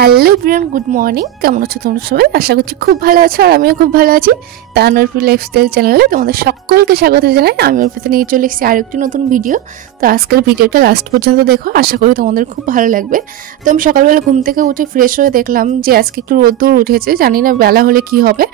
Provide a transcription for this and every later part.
Hello everyone, good morning. কেমন আছো তোমরা সবাই? আশা করছি খুব ভালো আছো, আর আমিও খুব ভালো আছি। তানরপুর লাইফস্টাইল চ্যানেলে তোমাদের সকলকে স্বাগত জানাই। আমি ওর পেতে নিয়ে চলে এসেছি আরেকটি নতুন ভিডিও। তো আজকের ভিডিওটা লাস্ট পর্যন্ত দেখো, আশা করি তোমাদের খুব ভালো লাগবে। তো আমি সকালবেলা ঘুম থেকে উঠে ফ্রেশ হয়ে দেখলাম যে আজকে একটু রোদ্দুর উঠেছে, জানি না বেলা হলে কি হবে।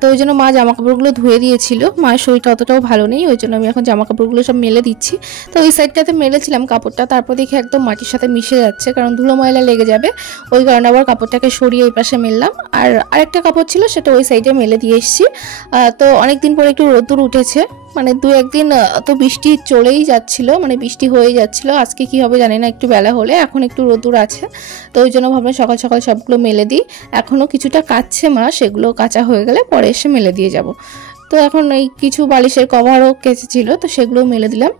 তো ওই জন্য মা জামা কাপড়গুলো ধুয়ে দিয়েছিল। মায়ের শরীরটা অতটাও ভালো নেই, ওই জন্য আমি এখন জামা কাপড়গুলো সব মেলে দিচ্ছি। তো ওই সাইডটাতে মেলেছিলাম কাপড়টা, তারপর দেখি একদম মাটির সাথে মিশে যাচ্ছে, কারণ ধুলো ময়লা লেগে যাবে। ওই কারণে আবার কাপড়টাকে সরিয়ে এই পাশে মেললাম, আর আরেকটা কাপড় ছিল সেটা ওই সাইডে মেলে দিয়ে এসেছি। তো অনেকদিন পরে একটু রোদ্দুর উঠেছে, মানে দু একদিন তো বৃষ্টি চলেই যাচ্ছিল, মানে বৃষ্টি হয়ে যাচ্ছিল। আজকে কি হবে জানি না, একটু বেলা হলে। এখন একটু রোদ্দুর আছে, তো ওই জন্য ভাবলাম সকাল সকাল সবগুলো মেলে দিই। এখনও কিছুটা কাচ্ছে মা, সেগুলো কাঁচা হয়ে গেলে পরে এসে মেলে দিয়ে যাব। তো এখন এই কিছু বালিশের কভারও কেচেছিল, তো সেগুলো মেলে দিলাম।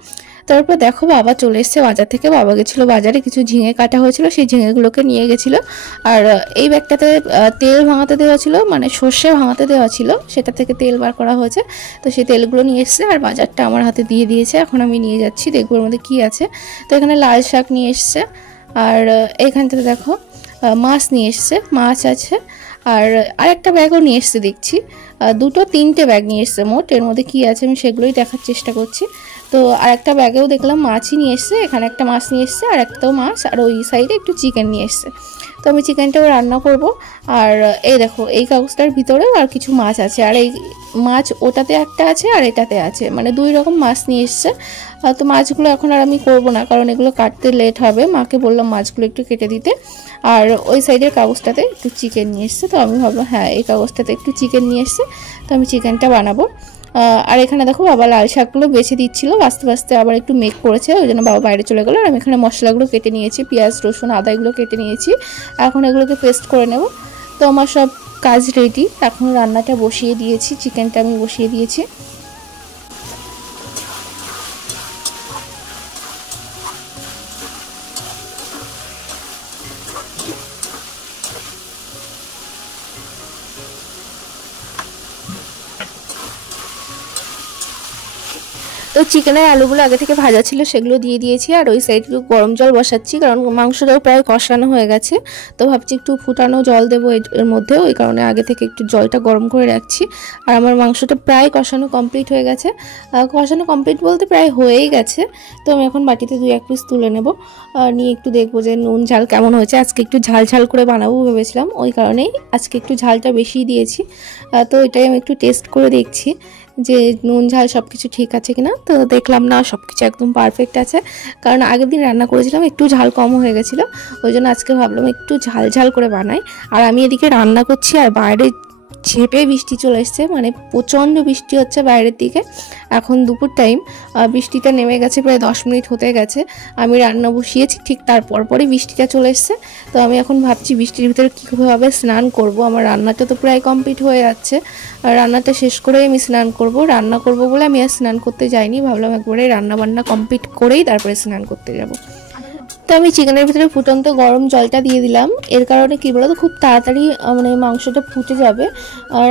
তারপর দেখো বাবা চলে এসছে বাজার থেকে। বাবা গেছিলো বাজারে, কিছু ঝিঙে কাটা হয়েছিল, সেই ঝিঙেগুলোকে নিয়ে গেছিলো। আর এই ব্যাগটাতে তেল ভাঙাতে দেওয়া ছিল, মানে সর্ষে ভাঙাতে দেওয়া ছিল, সেটা থেকে তেল বার করা হয়েছে। তো সেই তেলগুলো নিয়ে এসছে, আর বাজারটা আমার হাতে দিয়ে দিয়েছে। এখন আমি নিয়ে যাচ্ছি, দেখবো ওর মধ্যে কী আছে। তো এখানে লাল শাক নিয়ে এসছে, আর এইখানটাতে দেখো মাছ নিয়ে এসছে, মাছ আছে। আর আরেকটা ব্যাগও নিয়ে এসছে দেখছি, তিনটে ব্যাগ নিয়ে এসছে মোট। এর মধ্যে কী আছে আমি সেগুলোই দেখার চেষ্টা করছি। তো আরেকটা ব্যাগেও দেখলাম মাছই নিয়ে এসছে, এখানে একটা মাছ নিয়ে এসছে, আর একটাও মাছ, আর ওই সাইডে একটু চিকেন নিয়ে এসছে। তো আমি চিকেনটাও রান্না করব। আর এই দেখো এই কাগজটার ভিতরেও আর কিছু মাছ আছে, আর এই মাছ ওটাতে একটা আছে আর এটাতে আছে, মানে দুই রকম মাছ নিয়ে এসছে। তো মাছগুলো এখন আর আমি করব না, কারণ এগুলো কাটতে লেট হবে। মাকে বললাম মাছগুলো একটু কেটে দিতে। আর ওই সাইডের কাগজটাতে একটু চিকেন নিয়ে এসছে, তো আমি ভাবলাম হ্যাঁ এই কাগজটাতে একটু চিকেন নিয়ে এসছে, তো আমি চিকেনটা বানাবো। আর এখানে দেখো বাবা লাল শাকগুলো বেছে দিচ্ছিল, বাঁচতে বাঁচতে আবার একটু মেঘ পড়েছে, ওই জন্য বাবা বাইরে চলে গেলো। আর আমি এখানে মশলাগুলো কেটে নিয়েছি, পেঁয়াজ রসুন আদা এগুলো কেটে নিয়েছি। এখন এগুলোকে পেস্ট করে নেব। তো আমার সব কাজ রেডি, এখন রান্নাটা বসিয়ে দিয়েছি, চিকেনটা আমি বসিয়ে দিয়েছি। তো চিকেনের আলুগুলো আগে থেকে ভাজা ছিল, সেগুলো দিয়ে দিয়েছি। আর ওই সাইড একটু গরম জল বসাচ্ছি, কারণ মাংসটাও প্রায় কষানো হয়ে গেছে। তো ভাবছি একটু ফুটানো জল দেবো এর মধ্যে, ওই কারণে আগে থেকে একটু জলটা গরম করে রাখছি। আর আমার মাংসটা প্রায় কষানো কমপ্লিট হয়ে গেছে। কষানো কমপ্লিট বলতে প্রায় হয়েই গেছে। তো আমি এখন বাটিতে 2-1 পিস তুলে নেব, নিয়ে একটু দেখবো যে নুন ঝাল কেমন হয়েছে। আজকে একটু ঝাল ঝাল করে বানাবো ভেবেছিলাম, ওই কারণেই আজকে একটু ঝালটা বেশি দিয়েছি। তো এটাই আমি একটু টেস্ট করে দেখছি যে নুন ঝাল সব কিছু ঠিক আছে কিনা। তো দেখলাম না, সব কিছু একদম পারফেক্ট আছে, কারণ আগের দিন রান্না করেছিলাম একটু ঝাল কম হয়ে গেছিলো। ওই জন্য আজকে ভাবলাম একটু ঝাল ঝাল করে বানাই। আর আমি এদিকে রান্না করছি, আর বাইরে ঝেঁপে বৃষ্টি চলে এসছে, মানে প্রচণ্ড বৃষ্টি হচ্ছে বাইরের দিকে। এখন দুপুর টাইম, বৃষ্টিটা নেমে গেছে, প্রায় 10 মিনিট হতে গেছে। আমি রান্না বসিয়েছি, ঠিক তার পরপরই বৃষ্টিটা চলে এসছে। তো আমি এখন ভাবছি বৃষ্টির ভিতরে কীভাবে স্নান করব। আমার রান্নাটা তো প্রায় কমপ্লিট হয়ে যাচ্ছে, আর রান্নাটা শেষ করেই আমি স্নান করব। রান্না করব বলে আমি আর স্নান করতে যাইনি, ভাবলাম একবারে রান্না বান্না কমপ্লিট করেই তারপরে স্নান করতে যাব। তো আমি চিকেনের ভিতরে ফুটন্ত গরম জলটা দিয়ে দিলাম। এর কারণে কী বলতো, খুব তাড়াতাড়ি মানে মাংসটা ফুটে যাবে,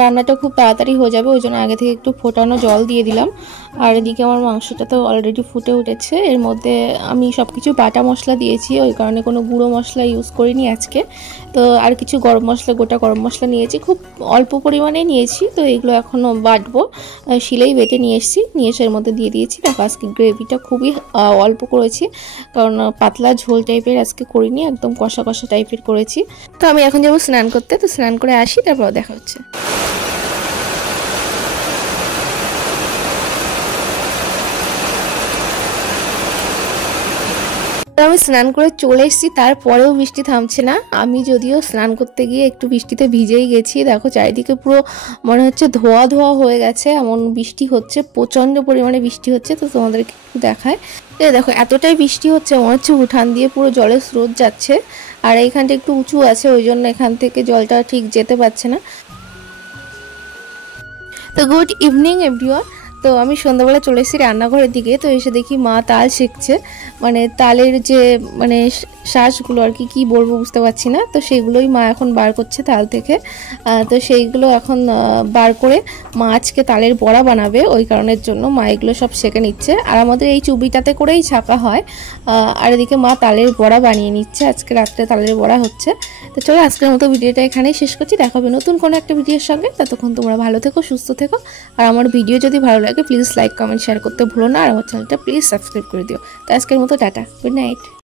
রান্নাটা খুব তাড়াতাড়ি হয়ে যাবে। ওই জন্য আগে থেকে একটু ফোটানো জল দিয়ে দিলাম। আর এদিকে আমার মাংসটা তো অলরেডি ফুটে উঠেছে। এর মধ্যে আমি সব কিছু বাটা মশলা দিয়েছি, ওই কারণে কোনো গুঁড়ো মশলা ইউজ করিনি আজকে। তো আর কিছু গরম মশলা, গোটা গরম মশলা নিয়েছি, খুব অল্প পরিমাণে নিয়েছি। তো এগুলো এখনও বাটবো, শিলেই বেটে নিয়ে এসেছি, নিয়ে এসে এর মধ্যে দিয়ে দিয়েছি। দেখো আজকে গ্রেভিটা খুবই অল্প করেছি, কারণ পাতলা ঝোল টাইপের আজকে করিনি, একদম কষা কষা টাইপের করেছি। তো আমি এখন যাবো স্নান করতে, তো স্নান করে আসি, তারপর দেখা হচ্ছে। আমি স্নান করে চলে এসেছি, তারপরেও বৃষ্টি থামছে না। আমি যদিও স্নান করতে গিয়ে একটু বৃষ্টিতে ভিজেই গেছি, দেখো চারিদিকে পুরো মনে হচ্ছে ধোয়া ধোয়া হয়ে গেছে, এমন বৃষ্টি হচ্ছে, প্রচণ্ড পরিমাণে বৃষ্টি হচ্ছে। তো তোমাদেরকে একটু দেখায়, দেখো এতটাই বৃষ্টি হচ্ছে, মনে হচ্ছে উঠান দিয়ে পুরো জলের স্রোত যাচ্ছে। আর এইখানটা একটু উঁচু আছে, ওই জন্য এখান থেকে জলটা ঠিক যেতে পারছে না। তো গুড ইভিনিং এভরিওয়ান। তো আমি সন্ধ্যাবেলা চলে এসেছি রান্নাঘরের দিকে। তো এসে দেখি মা তাল সেঁকছে, মানে তালের যে মানে শ্বাসগুলো আর কি কী বলবো বুঝতে পারছি না। তো সেগুলোই মা এখন বার করছে তাল থেকে। তো সেইগুলো এখন বার করে মা আজকে তালের বড়া বানাবে, ওই কারণের জন্য মা এগুলো সব সেঁকে নিচ্ছে। আর আমাদের এই চুবিটাতে করেই ছাকা হয়। আর এদিকে মা তালের বড়া বানিয়ে নিচ্ছে, আজকে রাত্রে তালের বড়া হচ্ছে। তো চলো আজকের মতো ভিডিওটা এখানেই শেষ করছি, দেখা হবে নতুন কোনো একটা ভিডিওর সঙ্গে। ততক্ষণ তোমরা ভালো থেকো, সুস্থ থেকো। আর আমার ভিডিও যদি ভালো লাগে প্লিজ লাইক কমেন্ট শেয়ার করতে ভুলো না, আর আমার চ্যানেলটা প্লিজ সাবস্ক্রাইব করে দিও। তো আজকের মতো টাটা, গুড নাইট।